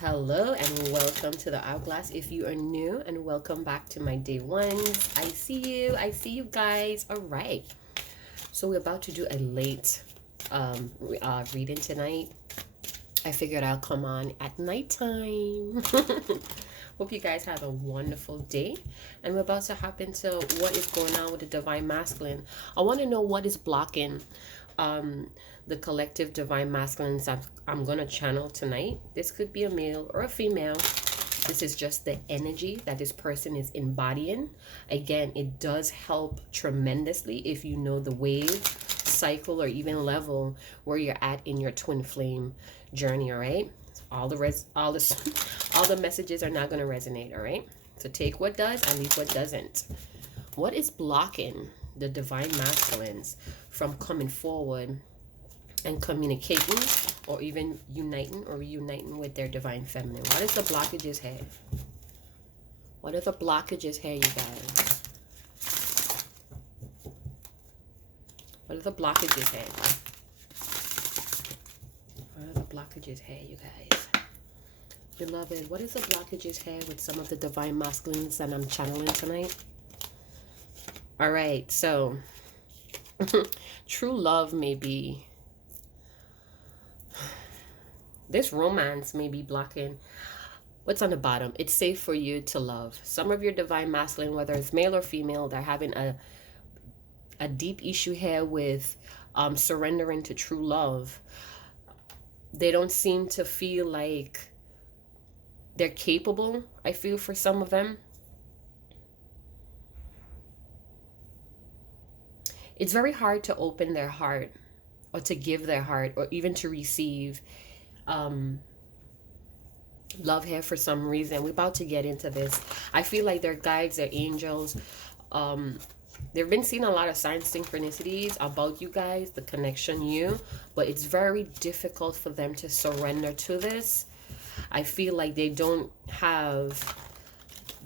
Hello and welcome to the Hourglass. If you are new, and welcome back to my day ones. I see you guys. All right. So we're about to do a late reading tonight. I figured I'll come on at nighttime. Hope you guys have a wonderful day. And we're about to hop into what is going on with the Divine Masculine. I want to know what is blocking the collective Divine Masculines that I'm going to channel tonight. This could be a male or a female. This is just the energy that this person is embodying. Again, it does help tremendously if you know the wave, cycle, or even level where you're at in your twin flame journey. All right, all the messages are not going to resonate. All right, so take what does and leave what doesn't. What is blocking the Divine Masculines from coming forward and communicating, or even uniting or reuniting with their Divine Feminine? What is the blockages here? What are the blockages here, you guys? What are the blockages here? What are the blockages here, you guys? Beloved, what is the blockages here with some of the Divine Masculines that I'm channeling tonight? All right, so true love may be, this romance may be blocking. What's on the bottom? It's safe for you to love. Some of your Divine Masculine, whether it's male or female, they're having a deep issue here with surrendering to true love. They don't seem to feel like they're capable, I feel, for some of them. It's very hard to open their heart, or to give their heart, or even to receive love here for some reason. We're about to get into this. I feel like their guides, their angels, they've been seeing a lot of signs, synchronicities about you guys, the connection, but it's very difficult for them to surrender to this. I feel like they don't have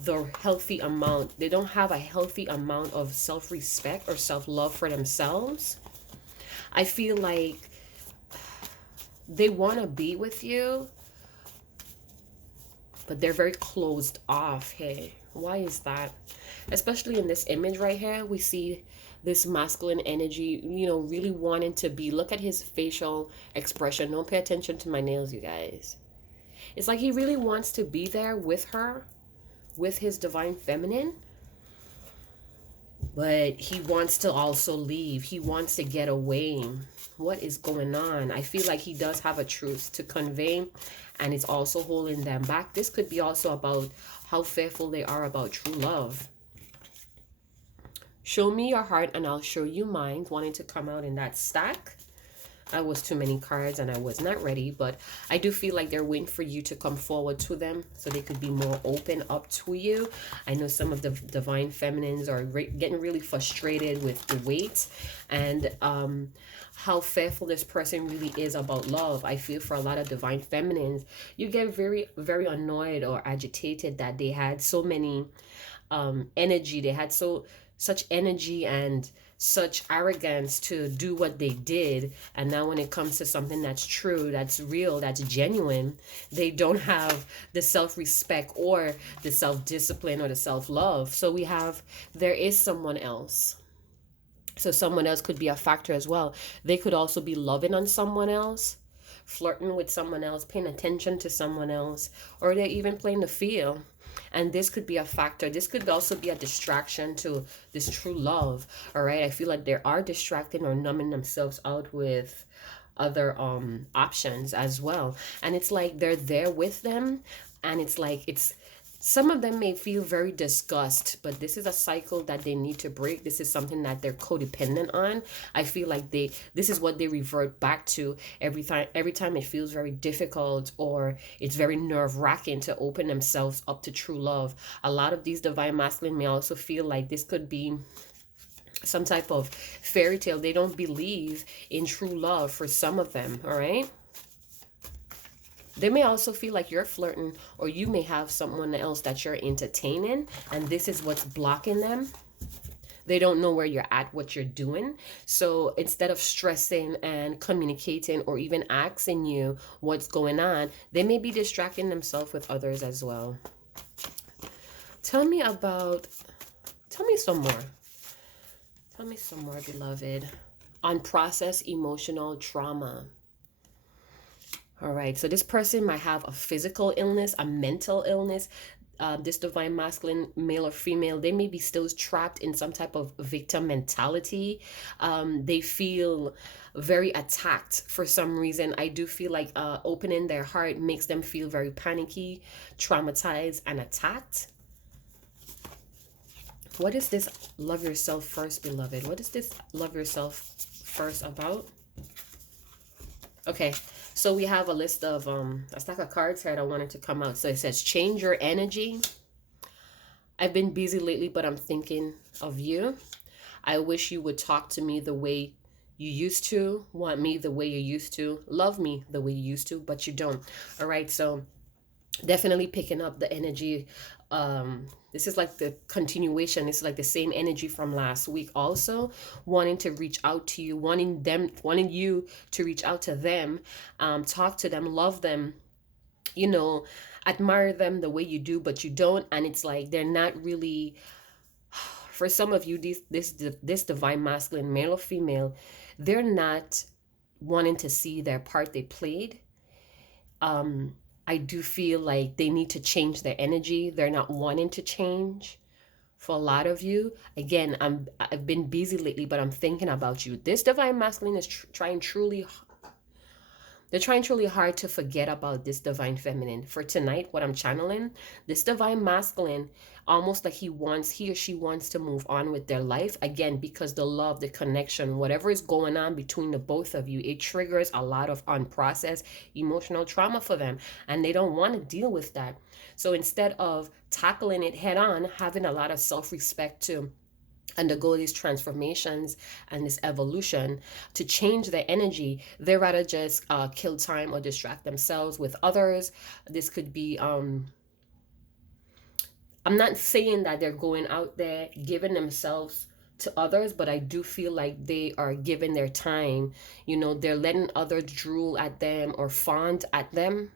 the healthy amount, they don't have a healthy amount of self-respect or self-love for themselves. I feel like they want to be with you, but they're very closed off here. Why is that? Especially in this image right here, we see this masculine energy, really wanting to be. Look at his facial expression. Don't pay attention to my nails, you guys. It's like he really wants to be there with her, with his Divine Feminine, but he wants to also leave. He wants to get away. What is going on? I feel like he does have a truth to convey, and it's also holding them back. This could be also about how fearful they are about true love. Show me your heart and I'll show you mine. Wanting to come out in that stack. I was too many cards and I was not ready, but I do feel like they're waiting for you to come forward to them so they could be more open up to you. I know some of the Divine Feminines are getting really frustrated with the weight and how fearful this person really is about love. I feel for a lot of Divine Feminines, you get very, very annoyed or agitated that they had so many energy. They had such energy and such arrogance to do what they did, and now when it comes to something that's true, that's real, that's genuine, they don't have the self-respect or the self-discipline or the self-love. So there is someone else. So someone else could be a factor as well. They could also be loving on someone else, flirting with someone else, paying attention to someone else, or they're even playing the field. And this could be a factor. This could also be a distraction to this true love. All right. I feel like they are distracting or numbing themselves out with other options as well. And it's like they're there with them. And it's like some of them may feel very disgust, but this is a cycle that they need to break. This is something that they're codependent on. I feel like this is what they revert back to every time it feels very difficult or it's very nerve-wracking to open themselves up to true love. A lot of these Divine Masculine may also feel like this could be some type of fairy tale. They don't believe in true love for some of them, all right? They may also feel like you're flirting, or you may have someone else that you're entertaining, and this is what's blocking them. They don't know where you're at, what you're doing. So instead of stressing and communicating or even asking you what's going on, they may be distracting themselves with others as well. Tell me some more. Tell me some more, beloved. Unprocessed emotional trauma. All right, so this person might have a physical illness, a mental illness. This divine masculine, male or female, they may be still trapped in some type of victim mentality. They feel very attacked for some reason. I do feel like opening their heart makes them feel very panicky, traumatized, and attacked. What is this love yourself first, beloved? What is this love yourself first about? Okay, so we have a list of a stack of cards here that I wanted to come out. So it says, change your energy. I've been busy lately, but I'm thinking of you. I wish you would talk to me the way you used to, want me the way you used to, love me the way you used to, but you don't. All right, so definitely picking up the energy. This is like the continuation. This is like the same energy from last week also, wanting to reach out to you, wanting you to reach out to them, talk to them, love them, admire them the way you do, but you don't. And it's like they're not really, for some of you, this divine masculine, male or female, they're not wanting to see their part they played. I do feel like they need to change their energy. They're not wanting to change. For a lot of you, again, I've been busy lately, but I'm thinking about you. This divine masculine is trying truly hard to forget about this divine feminine. For tonight, what I'm channeling, this divine masculine, almost like he or she wants to move on with their life. Again, because the love, the connection, whatever is going on between the both of you, it triggers a lot of unprocessed emotional trauma for them. And they don't want to deal with that. So instead of tackling it head on, having a lot of self-respect to undergo these transformations and this evolution to change their energy, they rather just kill time or distract themselves with others. This could be I'm not saying that they're going out there giving themselves to others, but I do feel like they are giving their time. They're letting others drool at them or fond at them,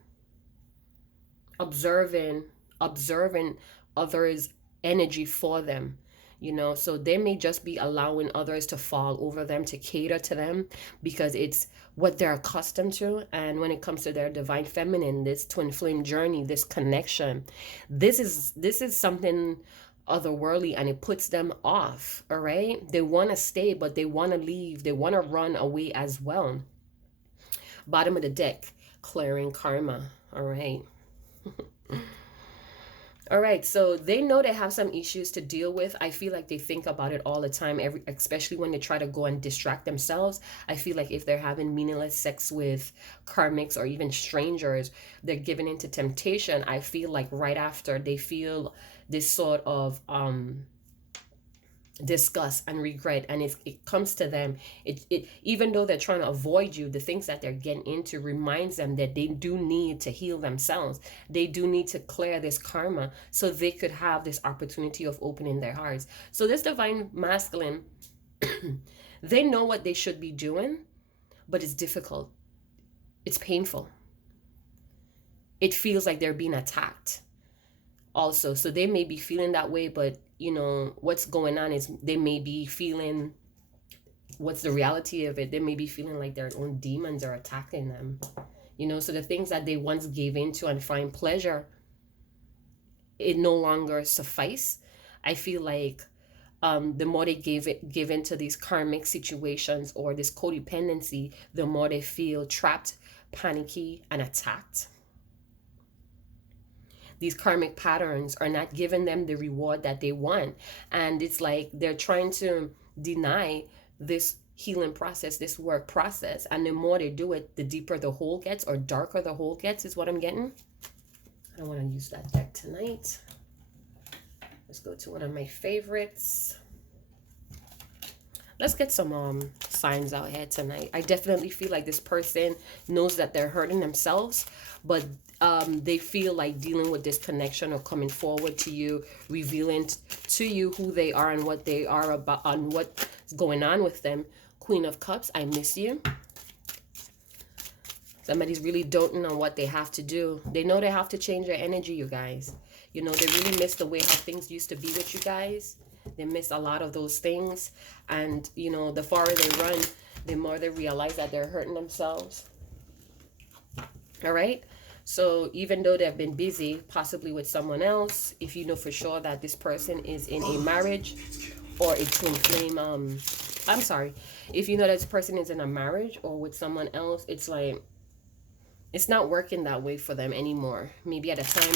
observing others' energy for them. So they may just be allowing others to fall over them, to cater to them, because it's what they're accustomed to. And when it comes to their divine feminine, this twin flame journey, this connection, this is something otherworldly, and it puts them off. All right, they want to stay, but they want to leave, they want to run away as well. Bottom of the deck, clearing karma. All right. All right, so they know they have some issues to deal with. I feel like they think about it all the time, especially when they try to go and distract themselves. I feel like if they're having meaningless sex with karmics or even strangers, they're given into temptation. I feel like right after they feel this sort of disgust and regret, and it comes to them, it even though they're trying to avoid you, the things that they're getting into reminds them that they do need to heal themselves. They do need to clear this karma so they could have this opportunity of opening their hearts. So this divine masculine, they know what they should be doing, but it's difficult, it's painful, it feels like they're being attacked also. So they may be feeling that way, but what's going on is they may be feeling, what's the reality of it? They may be feeling like their own demons are attacking them. So the things that they once gave into and find pleasure, it no longer suffice. I feel like the more they give into these karmic situations or this codependency, the more they feel trapped, panicky, and attacked. These karmic patterns are not giving them the reward that they want. And it's like they're trying to deny this healing process, this work process. And the more they do it, the deeper the hole gets, or darker the hole gets, is what I'm getting. I don't want to use that deck tonight. Let's go to one of my favorites. Let's get some signs out here tonight. I definitely feel like this person knows that they're hurting themselves, but They feel like dealing with this connection or coming forward to you, revealing to you who they are and what they are about, and what's going on with them. Queen of Cups, I miss you. Somebody's really doting on what they have to do. They know they have to change their energy, you guys. You know, they really miss the way how things used to be with you guys. They miss a lot of those things. And, you know, the farther they run, the more they realize that they're hurting themselves. All right? So even though they've been busy, possibly with someone else, if you know for sure that this person is in a marriage or a twin flame, I'm sorry. If you know that this person is in a marriage or with someone else, it's like, it's not working that way for them anymore. Maybe at a time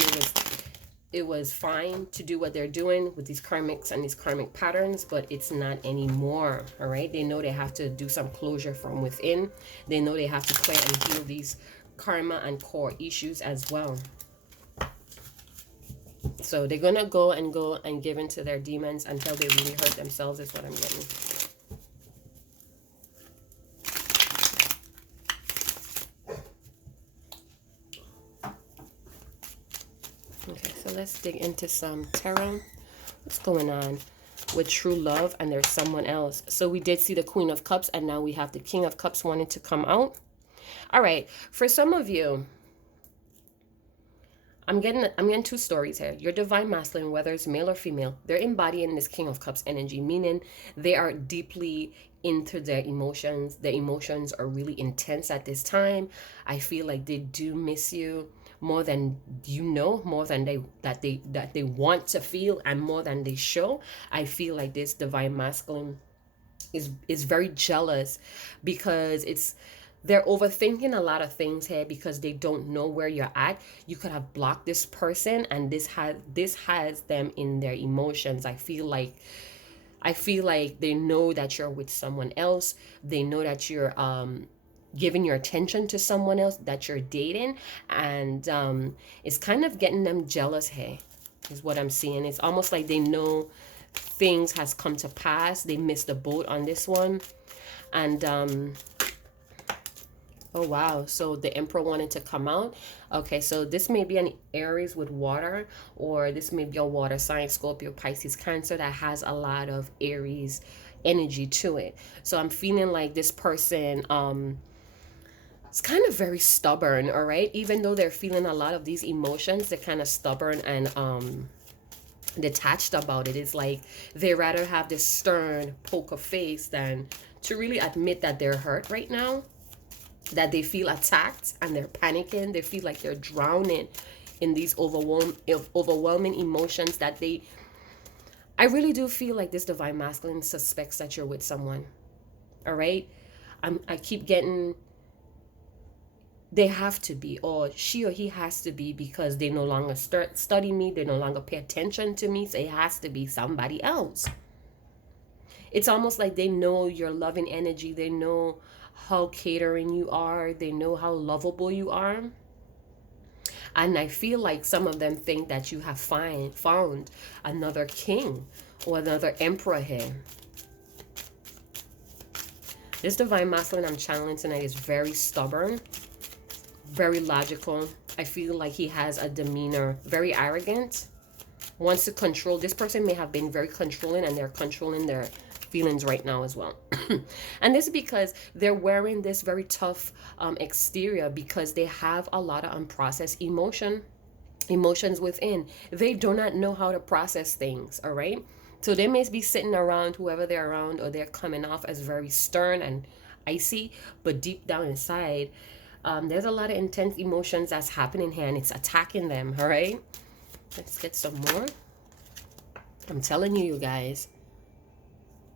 it was fine to do what they're doing with these karmics and these karmic patterns, but it's not anymore. All right, they know they have to do some closure from within. They know they have to clear and heal these karma and core issues as well. So they're gonna go and give into their demons until they really hurt themselves, is what I'm getting. Okay, so let's dig into some tarot. What's going on with true love and there's someone else? So we did see the Queen of Cups and now we have the King of Cups wanting to come out. All right, for some of you, I'm getting two stories here. Your divine masculine, whether it's male or female, they're embodying this King of Cups energy, meaning they are deeply into their emotions. Their emotions are really intense at this time. I feel like they do miss you more than you know, more than they want to feel, and more than they show. I feel like this divine masculine is very jealous because they're overthinking a lot of things here because they don't know where you're at. You could have blocked this person and this has them in their emotions. I feel like they know that you're with someone else. They know that you're giving your attention to someone else, that you're dating, and it's kind of getting them jealous here, is what I'm seeing. It's almost like they know things has come to pass. They missed the boat on this one. And oh wow, so the Emperor wanted to come out. Okay, so this may be an Aries with water, or this may be a water sign, Scorpio, Pisces, Cancer, that has a lot of Aries energy to it. So I'm feeling like this person it's kind of very stubborn. All right, even though they're feeling a lot of these emotions, they're kind of stubborn and detached about it. It's like they rather have this stern poker face than to really admit that they're hurt right now, that they feel attacked and they're panicking. They feel like they're drowning in these overwhelming emotions that I really do feel like this divine masculine suspects that you're with someone. All right, I keep getting, they have to be, or she or he has to be, because they no longer study me, they no longer pay attention to me, so it has to be somebody else. It's almost like they know your loving energy, they know how catering you are, they know how lovable you are. And I feel like some of them think that you have found another king or another emperor here. This divine masculine I'm channeling tonight is very stubborn, very logical. I feel like he has a demeanor, very arrogant, wants to control. This person may have been very controlling, and they're controlling their feelings right now as well. And this is because they're wearing this very tough exterior because they have a lot of unprocessed emotions within. They do not know how to process things. All right, so they may be sitting around, whoever they're around, or they're coming off as very stern and icy, but deep down inside there's a lot of intense emotions that's happening here, and it's attacking them. All right, let's get some more. I'm telling you guys,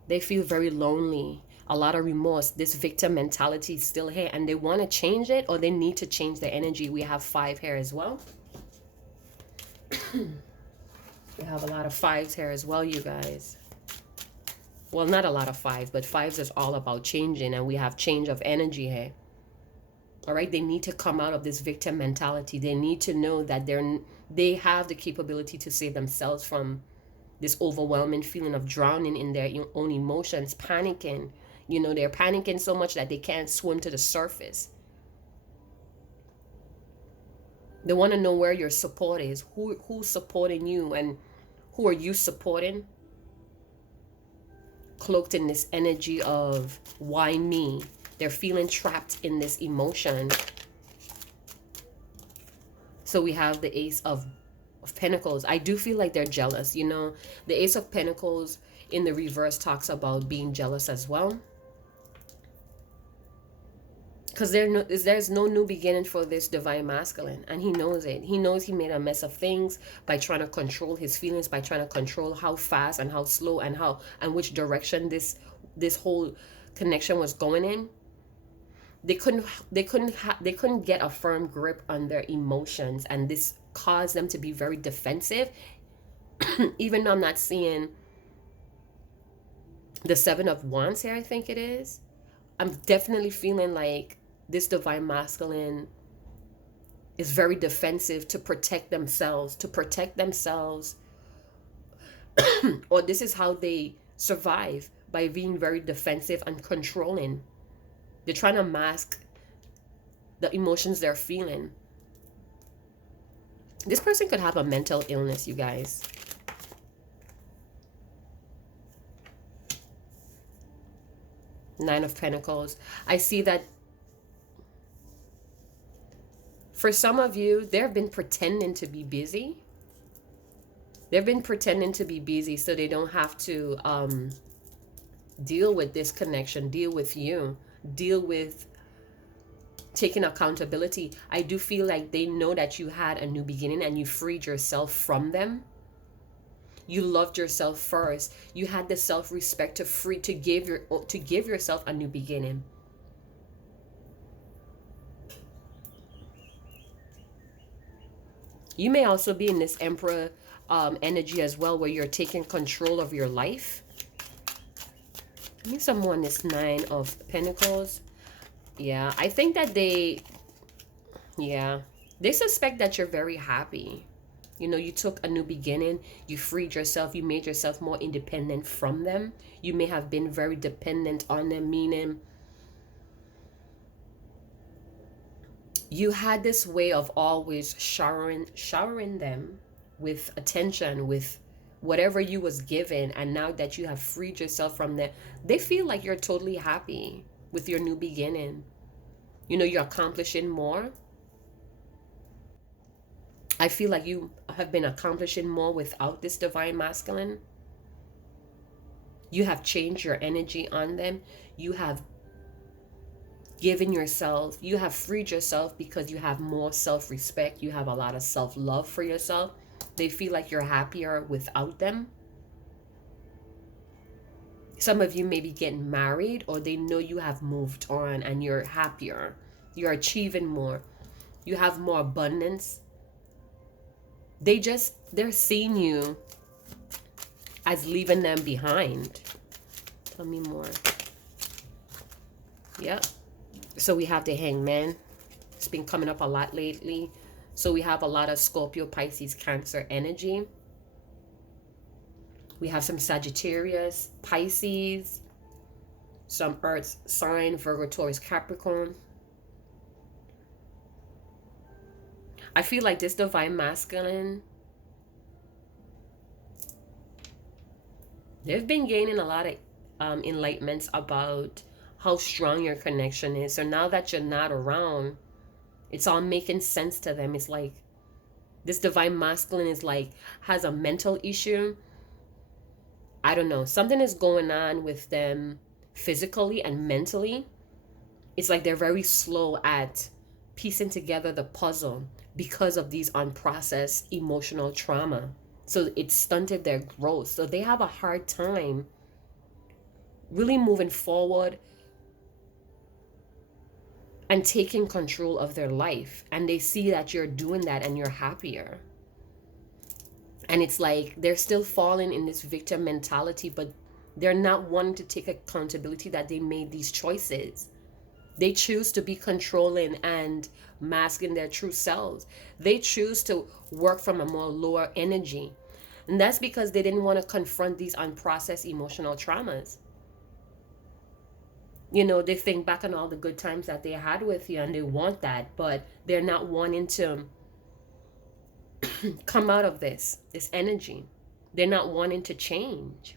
they feel very lonely, a lot of remorse. This victim mentality is still here, and they want to change it, or they need to change their energy. We have 5 here as well. We have a lot of 5s here as well, you guys. Well, not a lot of 5s, but 5s is all about changing, and we have change of energy here. All right, they need to come out of this victim mentality. They need to know that they have the capability to save themselves from this overwhelming feeling of drowning in their own emotions, panicking. You know, they're panicking so much that they can't swim to the surface. They want to know where your support is, who's supporting you, and who are you supporting, cloaked in this energy of why me. They're feeling trapped in this emotion. So we have the Ace of Pentacles. I do feel like they're jealous. You know, the Ace of Pentacles in the reverse talks about being jealous as well. Because there's no new beginning for this divine masculine, and he knows it. He knows he made a mess of things by trying to control his feelings, by trying to control how fast and how slow and which direction this whole connection was going in. They couldn't get a firm grip on their emotions, and this caused them to be very defensive. Even though I'm not seeing the Seven of Wands here, I think it is. I'm definitely feeling like this divine masculine is very defensive to protect themselves, or this is how they survive, by being very defensive and controlling. They're trying to mask the emotions they're feeling. This person could have a mental illness, you guys. Nine of Pentacles. I see that for some of you, they've been pretending to be busy. They've been pretending to be busy so they don't have to deal with this connection, deal with you, deal with taking accountability. I do feel like they know that you had a new beginning and you freed yourself from them. You loved yourself first. You had the self-respect to give yourself a new beginning. You may also be in this Emperor energy as well, where you're taking control of your life. Give me some more on this Nine of Pentacles. Yeah, I think that they suspect that you're very happy. You know, you took a new beginning, you freed yourself, you made yourself more independent from them. You may have been very dependent on them, meaning you had this way of always showering them with attention, with whatever you was given, and now that you have freed yourself from them, they feel like you're totally happy with your new beginning. You know, you're accomplishing more. I feel like you have been accomplishing more without this divine masculine. You have changed your energy on them. You have given yourself, you have freed yourself because you have more self-respect. You have a lot of self-love for yourself. They feel like you're happier without them. Some of you may be getting married, or they know you have moved on and you're happier. You're achieving more. You have more abundance. They're seeing you as leaving them behind. Tell me more. Yep. So we have the Hangman. It's been coming up a lot lately. So we have a lot of Scorpio, Pisces, Cancer energy. We have some Sagittarius, Pisces, some Earth sign, Virgo, Taurus, Capricorn. I feel like this divine masculine, they've been gaining a lot of enlightenments about how strong your connection is. So now that you're not around, it's all making sense to them. It's like this divine masculine is like, has a mental issue. I don't know. Something is going on with them physically and mentally. It's like they're very slow at piecing together the puzzle because of these unprocessed emotional trauma. So it stunted their growth. So they have a hard time really moving forward and taking control of their life. And they see that you're doing that and you're happier. And it's like they're still falling in this victim mentality, but they're not wanting to take accountability that they made these choices. They choose to be controlling and masking their true selves. They choose to work from a more lower energy. And that's because they didn't want to confront these unprocessed emotional traumas. You know, they think back on all the good times that they had with you and they want that, but they're not wanting to come out of this energy. They're not wanting to change.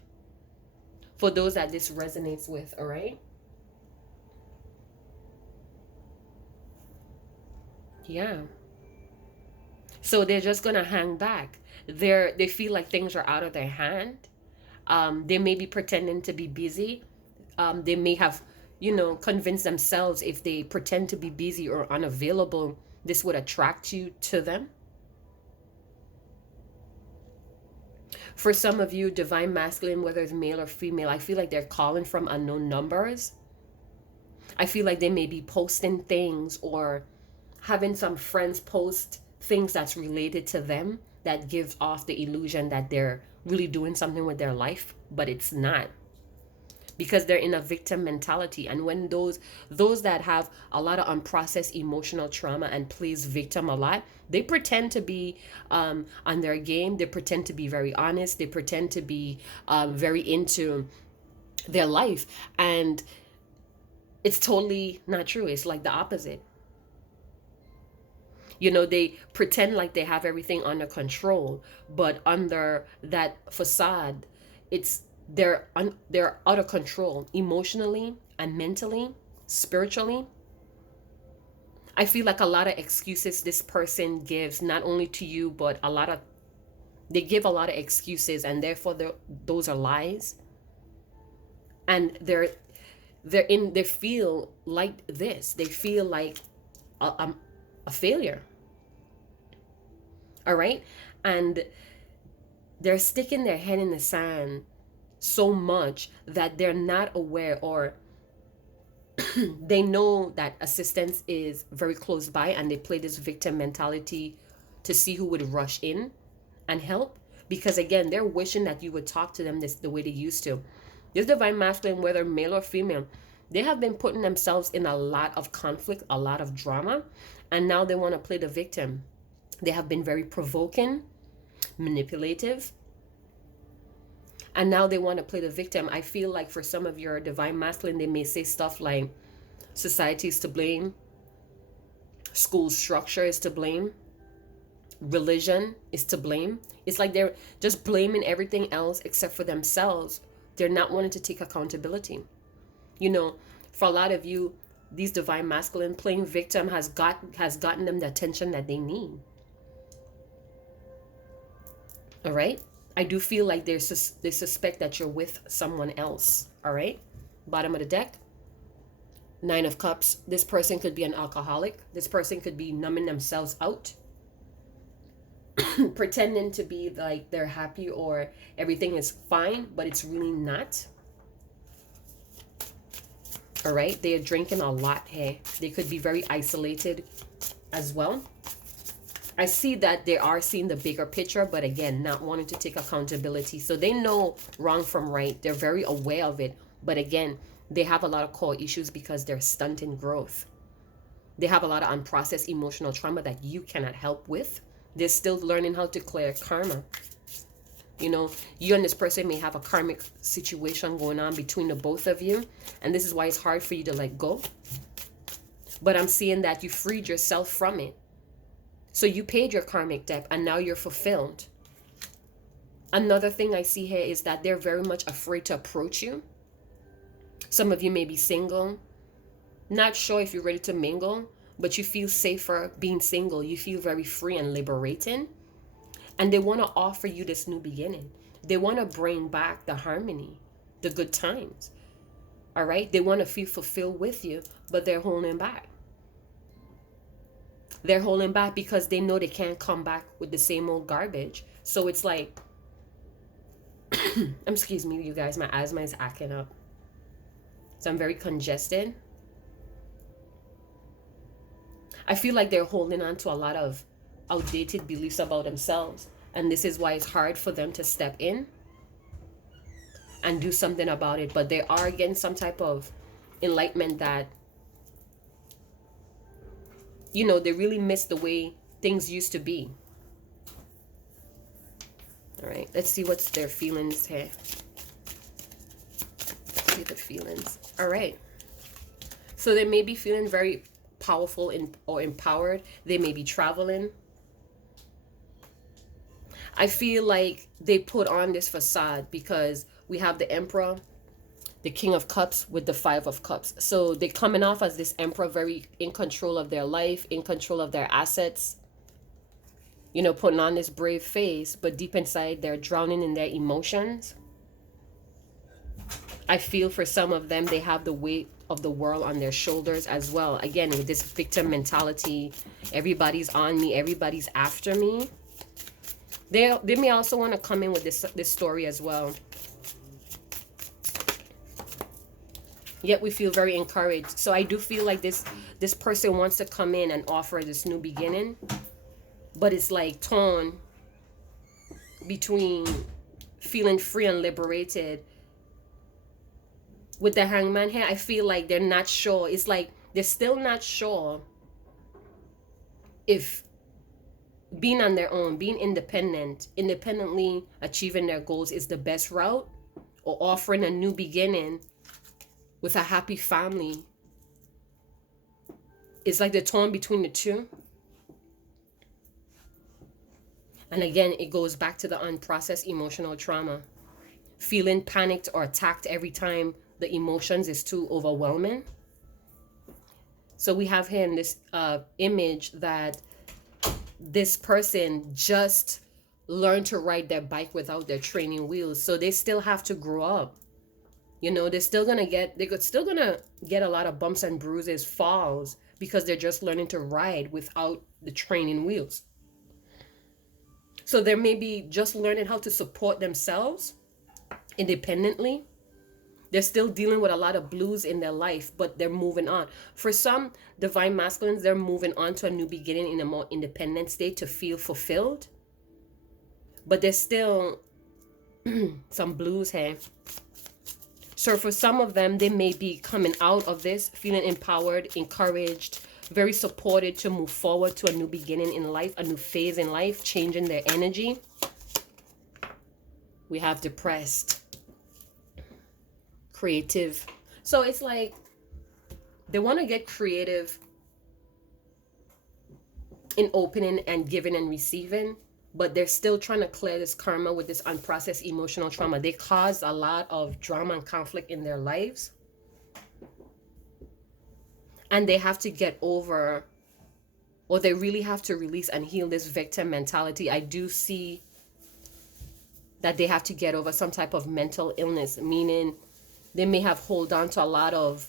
For those that this resonates with, all right? Yeah. So they're just gonna hang back. They feel like things are out of their hand. They may be pretending to be busy. They may have, convinced themselves if they pretend to be busy or unavailable, this would attract you to them. For some of you, divine masculine, whether it's male or female, I feel like they're calling from unknown numbers. I feel like they may be posting things or having some friends post things that's related to them that gives off the illusion that they're really doing something with their life, but it's not, because they're in a victim mentality. And when those that have a lot of unprocessed emotional trauma and plays victim a lot, they pretend to be on their game. They pretend to be very honest. They pretend to be very into their life, and it's totally not true. It's like the opposite. They pretend like they have everything under control, but under that facade, it's they're out of control emotionally and mentally, spiritually. I feel like a lot of excuses this person gives, not only to you, but they give a lot of excuses, and therefore those are lies. And they feel like this. They feel like a failure. All right? And they're sticking their head in the sand so much that they're not aware, or they know that assistance is very close by, and they play this victim mentality to see who would rush in and help, because again, they're wishing that you would talk to them the way they used to. This divine masculine, whether male or female, they have been putting themselves in a lot of conflict, a lot of drama, and now they want to play the victim. They have been very provoking, manipulative, and now they want to play the victim. I feel like for some of your divine masculine, they may say stuff like society is to blame, school structure is to blame, religion is to blame. It's like they're just blaming everything else except for themselves. They're not wanting to take accountability. For a lot of you, these divine masculine, playing victim has gotten them the attention that they need. All right? I do feel like they suspect that you're with someone else. All right? Bottom of the deck, 9 of Cups. This person could be an alcoholic. This person could be numbing themselves out, pretending to be like they're happy or everything is fine, but it's really not. All right? They are drinking a lot here. They could be very isolated as well. I see that they are seeing the bigger picture, but again, not wanting to take accountability. So they know wrong from right. They're very aware of it. But again, they have a lot of core issues because they're stunting growth. They have a lot of unprocessed emotional trauma that you cannot help with. They're still learning how to clear karma. You and this person may have a karmic situation going on between the both of you. And this is why it's hard for you to let go. But I'm seeing that you freed yourself from it. So you paid your karmic debt and now you're fulfilled. Another thing I see here is that they're very much afraid to approach you. Some of you may be single, not sure if you're ready to mingle, but you feel safer being single. You feel very free and liberating. And they want to offer you this new beginning. They want to bring back the harmony, the good times. All right? They want to feel fulfilled with you, but they're holding back. They're holding back because they know they can't come back with the same old garbage. So it's like, excuse me, you guys, my asthma is acting up. So I'm very congested. I feel like they're holding on to a lot of outdated beliefs about themselves. And this is why it's hard for them to step in and do something about it. But they are getting some type of enlightenment that, they really miss the way things used to be. All right, let's see what's their feelings here. See the feelings. All right. So they may be feeling very powerful or empowered. They may be traveling. I feel like they put on this facade because we have the Emperor, the King of Cups with the Five of Cups. So they're coming off as this Emperor, very in control of their life, in control of their assets, you know, putting on this brave face, but deep inside they're drowning in their emotions. I feel for some of them, they have the weight of the world on their shoulders as well. Again, with this victim mentality, everybody's on me, everybody's after me. They may also want to come in with this story as well. Yet we feel very encouraged. So I do feel like this person wants to come in and offer this new beginning, but it's like torn between feeling free and liberated. With the Hangman here, I feel like they're not sure. It's like they're still not sure if being on their own, being independently achieving their goals is the best route, or offering a new beginning with a happy family. It's like they're torn between the two. And again, it goes back to the unprocessed emotional trauma. Feeling panicked or attacked every time the emotions is too overwhelming. So we have here in this image that this person just learned to ride their bike without their training wheels. So they still have to grow up. You know, they're still gonna get a lot of bumps and bruises, falls, because they're just learning to ride without the training wheels. So they may be just learning how to support themselves independently. They're still dealing with a lot of blues in their life, but they're moving on. For some divine masculines, they're moving on to a new beginning in a more independent state to feel fulfilled. But there's still some blues here. So for some of them, they may be coming out of this feeling empowered, encouraged, very supported to move forward to a new beginning in life, a new phase in life, changing their energy. We have depressed, creative. So it's like they want to get creative in opening and giving and receiving, but they're still trying to clear this karma with this unprocessed emotional trauma. They caused a lot of drama and conflict in their lives, and they have to get over, or they really have to release and heal this victim mentality. I do see that they have to get over some type of mental illness, meaning they may have hold on to a lot of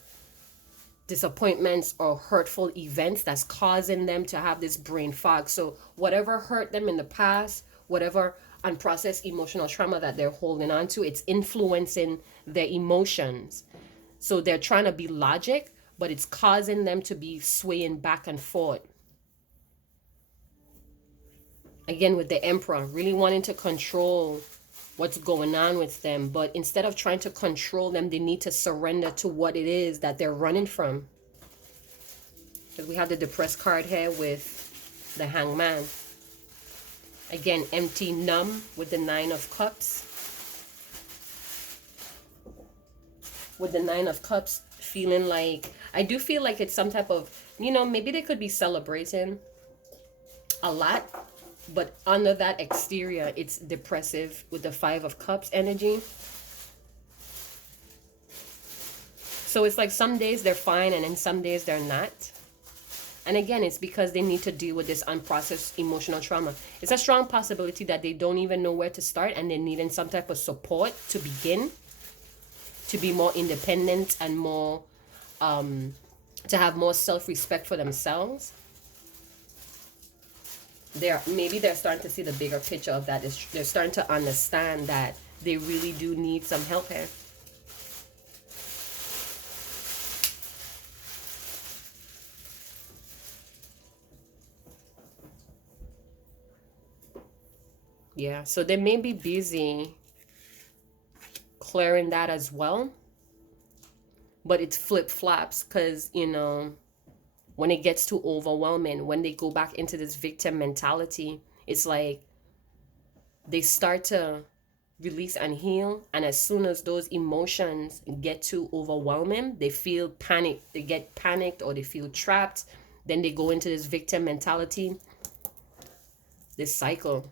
disappointments or hurtful events that's causing them to have this brain fog. So whatever hurt them in the past, whatever unprocessed emotional trauma that they're holding on to, it's influencing their emotions. So they're trying to be logic, but it's causing them to be swaying back and forth. Again, with the Emperor, really wanting to control what's going on with them, but instead of trying to control them, they need to surrender to what it is that they're running from. Because we have the depressed card here with the Hangman. Again, empty, numb with the Nine of Cups. With the Nine of Cups, feeling like, I do feel like it's some type of, you know, maybe they could be celebrating a lot, but under that exterior, it's depressive with the Five of Cups energy. So it's like some days they're fine and then some days they're not. And again, it's because they need to deal with this unprocessed emotional trauma. It's a strong possibility that they don't even know where to start and they're needing some type of support to begin, to be more independent and more, to have more self-respect for themselves. Maybe they're starting to see the bigger picture of that. They're starting to understand that they really do need some help here. Yeah, so they may be busy clearing that as well. But it flip-flops because, you know, when it gets too overwhelming, when they go back into this victim mentality, it's like they start to release and heal. And as soon as those emotions get too overwhelming, they feel panicked. They get panicked or they feel trapped. Then they go into this victim mentality, this cycle.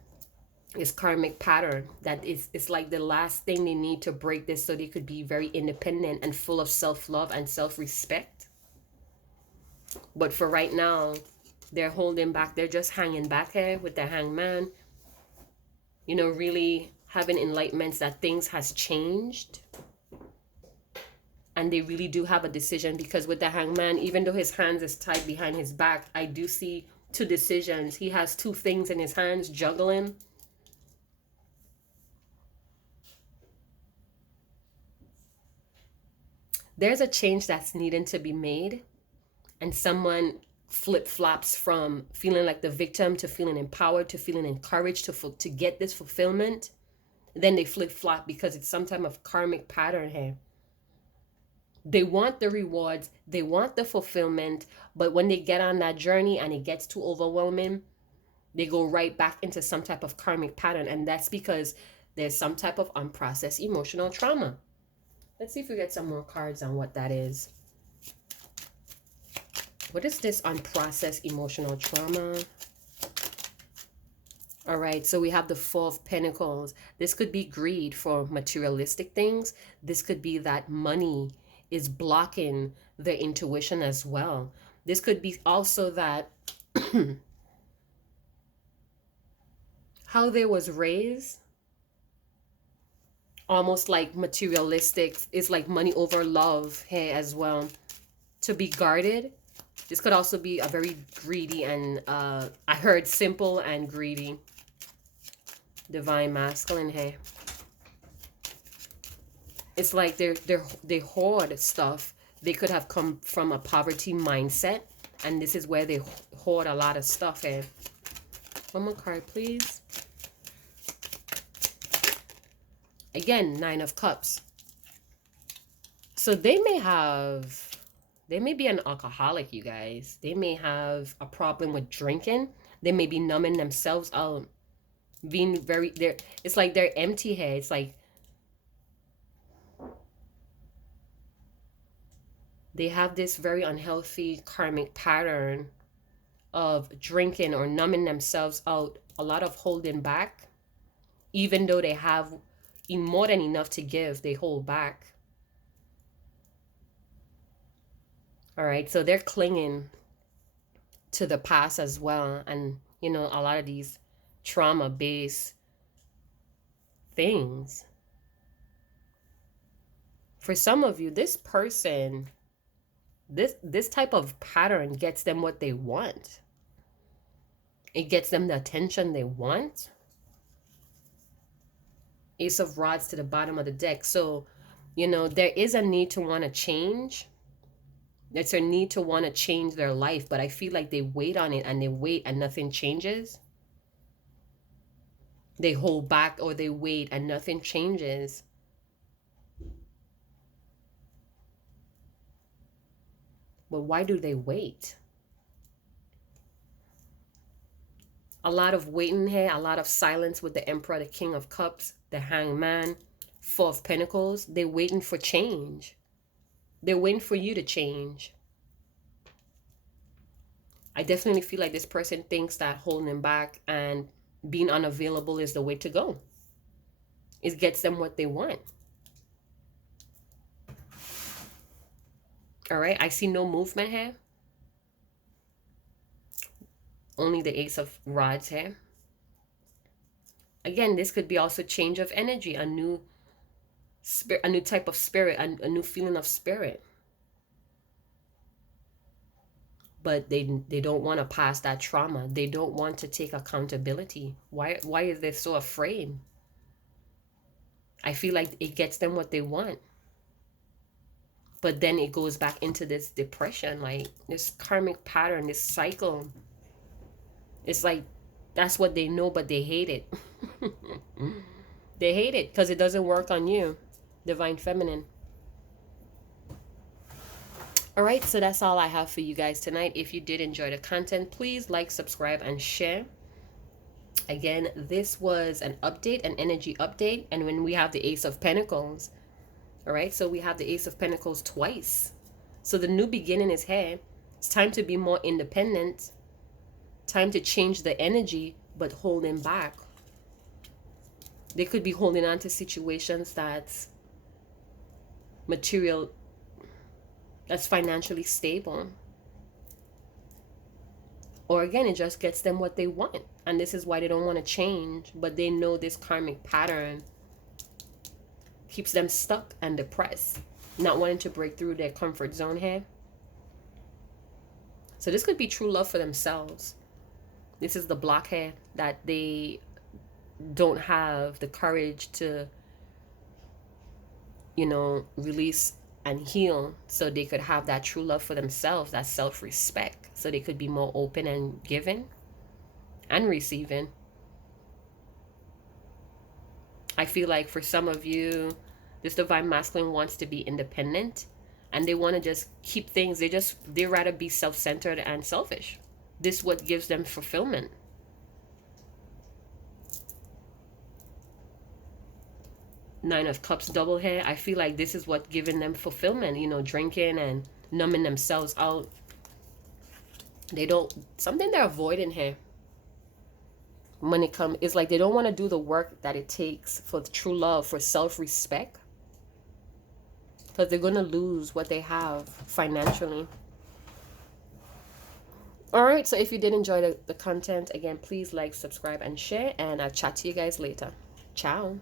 It's karmic pattern that is, it's like the last thing they need to break this so they could be very independent and full of self-love and self-respect. But for right now, they're holding back. They're just hanging back here with the hangman. You know, really having enlightenments that things has changed. And they really do have a decision, because with the hangman, even though his hands is tied behind his back, I do see two decisions. He has two things in his hands juggling. There's a change that's needing to be made, and someone flip-flops from feeling like the victim to feeling empowered to feeling encouraged to get this fulfillment. Then they flip-flop because it's some type of karmic pattern here. They want the rewards, they want the fulfillment, but when they get on that journey and it gets too overwhelming, they go right back into some type of karmic pattern. And that's because there's some type of unprocessed emotional trauma. Let's see if we get some more cards on what that is. What is this unprocessed emotional trauma? All right, so we have the Four of Pentacles. This could be greed for materialistic things. This could be that money is blocking the intuition as well. This could be also that how they was raised, almost like materialistic, is like money over love here as well, to be guarded. This could also be a very greedy and I heard simple and greedy. Divine masculine here. It's like they hoard stuff. They could have come from a poverty mindset, and this is where they hoard a lot of stuff here. One more card, please. Again, Nine of Cups. So they may be an alcoholic, you guys. They may have a problem with drinking. They may be numbing themselves out. Being very, it's like they're empty here. It's like they have this very unhealthy karmic pattern of drinking or numbing themselves out. A lot of holding back. Even though they have more than enough to give, they hold back. All right, so they're clinging to the past as well. And, you know, a lot of these trauma-based things. For some of you, this person, this type of pattern gets them what they want. It gets them the attention they want. Ace of Rods to the bottom of the deck. So, you know, there is a need to want to change. There's a need to want to change their life, but I feel like they wait on it and they wait and nothing changes. They hold back or they wait and nothing changes. But why do they wait? A lot of waiting here, a lot of silence with the Emperor, the King of Cups, the Hangman, Four of Pentacles. They're waiting for change. They're waiting for you to change. I definitely feel like this person thinks that holding back and being unavailable is the way to go. It gets them what they want. All right, I see no movement here. Only the Ace of Rods here. Again, this could be also change of energy, a new spirit, a new type of spirit, a new feeling of spirit. But they don't want to pass that trauma. They don't want to take accountability. Why is they so afraid? I feel like it gets them what they want. But then it goes back into this depression, like this karmic pattern, this cycle. It's like that's what they know, but they hate it. They hate it because it doesn't work on you. Divine Feminine. All right, so that's all I have for you guys tonight. If you did enjoy the content, please like, subscribe, and share. Again, this was an update, an energy update. And when we have the Ace of Pentacles, all right, so we have the Ace of Pentacles twice. So the new beginning is here. It's time to be more independent. Time to change the energy, but holding back. They could be holding on to situations that's material, that's financially stable. Or again, it just gets them what they want. And this is why they don't want to change. But they know this karmic pattern keeps them stuck and depressed. Not wanting to break through their comfort zone here. So this could be true love for themselves. This is the block here that they don't have the courage to, you know, release and heal, so they could have that true love for themselves, that self-respect, so they could be more open and giving and receiving. I feel like for some of you, this divine masculine wants to be independent, and they want to just keep things, they rather be self-centered and selfish. This is what gives them fulfillment. Nine of Cups double here. I feel like this is what giving them fulfillment, you know, drinking and numbing themselves out. They don't, something they're avoiding here when it comes, it's like they don't want to do the work that it takes for true love, for self-respect, because they're going to lose what they have financially. All right, so if you did enjoy the content, again, please like, subscribe, and share, and I'll chat to you guys later. Ciao.